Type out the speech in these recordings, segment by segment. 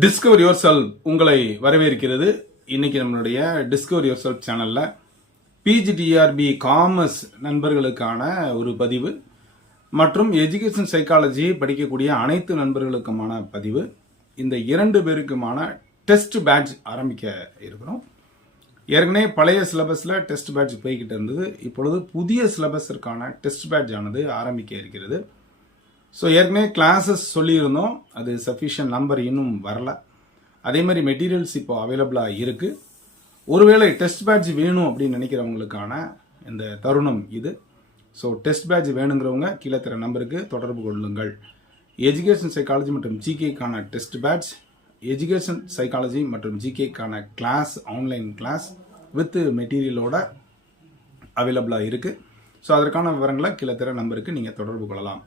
Discover your self உங்களை வரவேற்கிறது. இன்னைக்கு நம்மளுடைய டிஸ்கவர் யுவர் செல்ஃப் சேனலில் பிஜிடிஆர்பி காமர்ஸ் நண்பர்களுக்கான ஒரு பதிவு மற்றும் எஜுகேஷன் சைக்காலஜி படிக்கக்கூடிய அனைத்து நண்பர்களுக்குமான பதிவு. இந்த இரண்டு பேருக்குமான டெஸ்ட் பேட்ச் ஆரம்பிக்க இருக்கிறோம். ஏற்கனவே பழைய சிலபஸில் டெஸ்ட் பேட்ச் போய்கிட்டு இருந்தது. இப்பொழுது புதிய சிலபஸிற்கான டெஸ்ட் பேட்ச் ஆனது ஆரம்பிக்க இருக்கிறது. ஸோ ஏற்கனவே கிளாஸஸ் சொல்லியிருந்தோம். அது சஃபிஷியன்ட் நம்பர் இன்னும் வரல. அதே மாதிரி மெட்டீரியல்ஸ் இப்போ அவைலபிளாக இருக்குது ஒருவேளை டெஸ்ட் பேட்ச் வேணும் அப்படின்னு நினைக்கிறவங்களுக்கான இந்த தருணம் இது. ஸோ டெஸ்ட் பேட்ச் வேணுங்கிறவங்க கீழே தர நம்பருக்கு தொடர்பு கொள்ளுங்கள். எஜுகேஷன் சைக்காலஜி மற்றும் ஜிகேக்கான டெஸ்ட் பேட்ச் எஜுகேஷன் சைக்காலஜி மற்றும் ஜிகேக்கான கிளாஸ் ஆன்லைன் கிளாஸ் வித் மெட்டீரியலோட அவைலபிளாக இருக்குது ஸோ அதற்கான விவரங்களை கீழே தர நம்பருக்கு நீங்கள் தொடர்பு கொள்ளலாம்.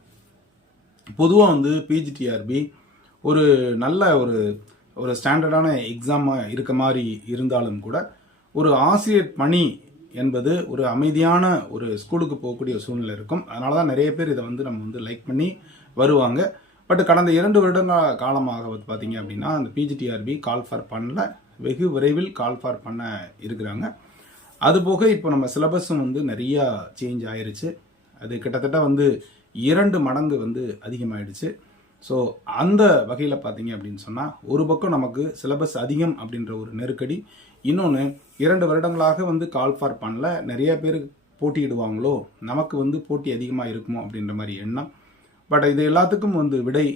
பொதுவாக வந்து பிஜிடிஆர்பி ஒரு நல்ல ஒரு ஒரு ஸ்டாண்டர்டான எக்ஸாமாக இருக்க மாதிரி இருந்தாலும் கூட ஒரு ஆசிரியர் பணி என்பது ஒரு அமைதியான ஒரு ஸ்கூலுக்கு போகக்கூடிய சூழ்நிலை இருக்கும். அதனால தான் நிறைய பேர் இதை வந்து நம்ம வந்து லைக் பண்ணி வருவாங்க. பட் கடந்த இரண்டு வருடங்கள் காலமாக வந்து பார்த்தீங்க அப்படின்னா அந்த பிஜிடிஆர்பி கால் ஃபார் பண்ணல. வெகு விரைவில் கால் ஃபார் பண்ண இருக்கிறாங்க. அதுபோக இப்போ நம்ம சிலபஸும் வந்து நிறையா சேஞ்ச் ஆயிருச்சு. அது கிட்டத்தட்ட வந்து இரண்டு மடங்கு வந்து அதிகமாயிடுச்சு. ஸோ அந்த வகையில் பார்த்தீங்க அப்படின்னு சொன்னால் ஒரு பக்கம் நமக்கு சிலபஸ் அதிகம் அப்படின்ற ஒரு நெருக்கடி இன்னொன்று இரண்டு வருடங்களாக வந்து கால் ஃபார் பண்ணல நிறைய பேர் போட்டியிடுவாங்களோ நமக்கு வந்து போட்டி அதிகமாக இருக்குமோ அப்படின்ற மாதிரி எண்ணம். பட் இது எல்லாத்துக்கும் வந்து விடை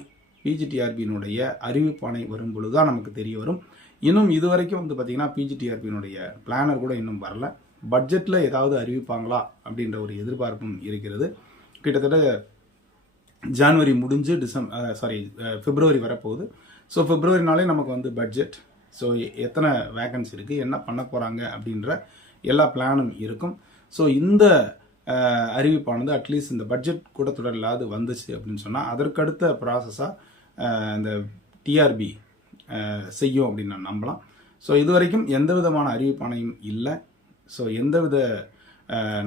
பிஜிடிஆர்பியினுடைய அறிவிப்பானை வரும் பொழுது தான் நமக்கு தெரிய வரும். இன்னும் இது வரைக்கும் வந்து பார்த்திங்கன்னா பிஜிடிஆர்பியினுடைய பிளானர் கூட இன்னும் வரல. பட்ஜெட்டில் ஏதாவது அறிவிப்பாங்களா அப்படின்ற ஒரு எதிர்பார்ப்பும் இருக்கிறது. கிட்டத்தட்ட ஜான்வரி முடிஞ்சு டிசம்பர் சாரி பிப்ரவரி வரப்போகுது. ஸோ பிப்ரவரினாலே நமக்கு வந்து பட்ஜெட் ஸோ எத்தனை வேகன்சி இருக்குது என்ன பண்ண போகிறாங்க அப்படின்ற எல்லா பிளானும் இருக்கும். ஸோ இந்த அறிவிப்பானது அட்லீஸ்ட் இந்த பட்ஜெட் கூட்டத்தொடர் இல்லாது வந்துச்சு அப்படின்னு சொன்னால் அதற்கடுத்த ப்ராசஸாக இந்த டிஆர்பி செய்யும் அப்படின்னு நான் நம்பலாம். ஸோ இது வரைக்கும் எந்த விதமான அறிவிப்பானையும் இல்லை. ஸோ எந்தவித வித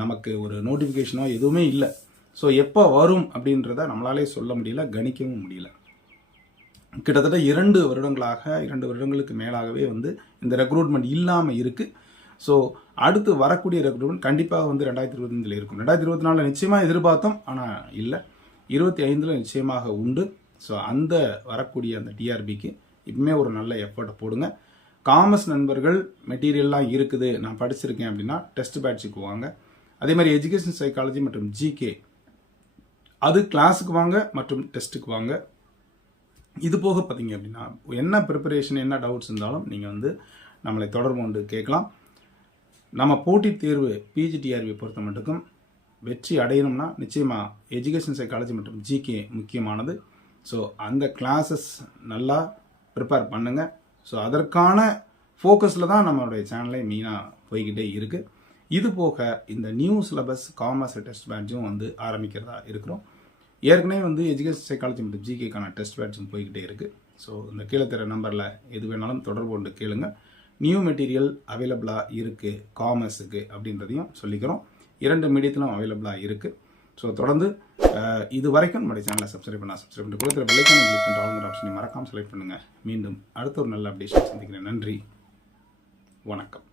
நமக்கு ஒரு நோட்டிஃபிகேஷனோ எதுவுமே இல்லை. ஸோ எப்போ வரும் அப்படின்றத நம்மளாலே சொல்ல முடியல கணிக்கவும் முடியல. கிட்டத்தட்ட இரண்டு வருடங்களாக இரண்டு வருடங்களுக்கு மேலாகவே வந்து இந்த ரெக்ரூட்மெண்ட் இல்லாமல் இருக்குது ஸோ அடுத்து வரக்கூடிய ரெக்ரூட்மெண்ட் கண்டிப்பாக வந்து ரெண்டாயிரத்தி இருபத்தஞ்சில் இருக்கும். ரெண்டாயிரத்தி இருபத்தி நாலில் நிச்சயமாக எதிர்பார்த்தோம் ஆனால் இல்லை. இருபத்தி ஐந்தில் நிச்சயமாக உண்டு. ஸோ அந்த வரக்கூடிய அந்த டிஆர்பிக்கு இப்பவுமே ஒரு நல்ல எஃபர்ட்டை போடுங்க. காமர்ஸ் நண்பர்கள் மெட்டீரியல்லாம் இருக்குது. நான் படிச்சிருக்கேன் அப்படின்னா டெஸ்ட் பேட்சுக்கு வாங்க. அதே மாதிரி எஜுகேஷன் சைக்காலஜி மற்றும் ஜிகே அது கிளாஸுக்கு வாங்க மற்றும் டெஸ்ட்டுக்கு வாங்க. இது போக பார்த்தீங்க அப்படின்னா என்ன ப்ரிப்பரேஷன் என்ன டவுட்ஸ் இருந்தாலும் நீங்கள் வந்து நம்மளை தொடர்பு கொண்டு கேட்கலாம். நம்ம போட்டித் தேர்வு பிஜிடிஆர்பி பொறுத்த மட்டுக்கும் வெற்றி அடையணும்னா நிச்சயமாக எஜுகேஷன் சைக்காலஜி மற்றும் ஜிகே முக்கியமானது. ஸோ அந்த கிளாஸஸ் நல்லா ப்ரிப்பேர் பண்ணுங்கள் ஸோ அதற்கான ஃபோக்கஸில் தான் நம்மளுடைய சேனலே மெயினாக போய்கிட்டே இருக்குது இது போக இந்த நியூ சிலபஸ் காமர்ஸ் டெஸ்ட் பேட்சும் வந்து ஆரம்பிக்கிறதா இருக்கிறோம். ஏற்கனவே வந்து எஜுகேஷன் சைக்காலஜி மற்றும் ஜிகேக்கான டெஸ்ட் பேட்சும் போய்கிட்டே இருக்குது ஸோ இந்த கீழே தர நம்பரில் எது வேணாலும் தொடர்பு கொண்டு கேளுங்க. நியூ மெட்டீரியல் அவைலபிளாக இருக்குது காமர்ஸுக்கு அப்படின்றதையும் சொல்லிக்கிறோம். இரண்டு மீடியத்திலும் அவைலபிளாக இருக்குது ஸோ தொடர்ந்து இது வரைக்கும் நம்முடைய சேனலை சப்ஸ்கிரைப் பண்ணால் சப்ஸ்கிரைப் பண்ணி கொடுத்துற பெல்லைக்கான கிளிக் பண்ணுற ஆளுங்கிற ஆப்ஷனை மறக்காமல் செலக்ட் பண்ணுங்கள் மீண்டும் அடுத்த ஒரு நல்ல அப்டேஷன் சந்திக்கிறேன். நன்றி. வணக்கம்.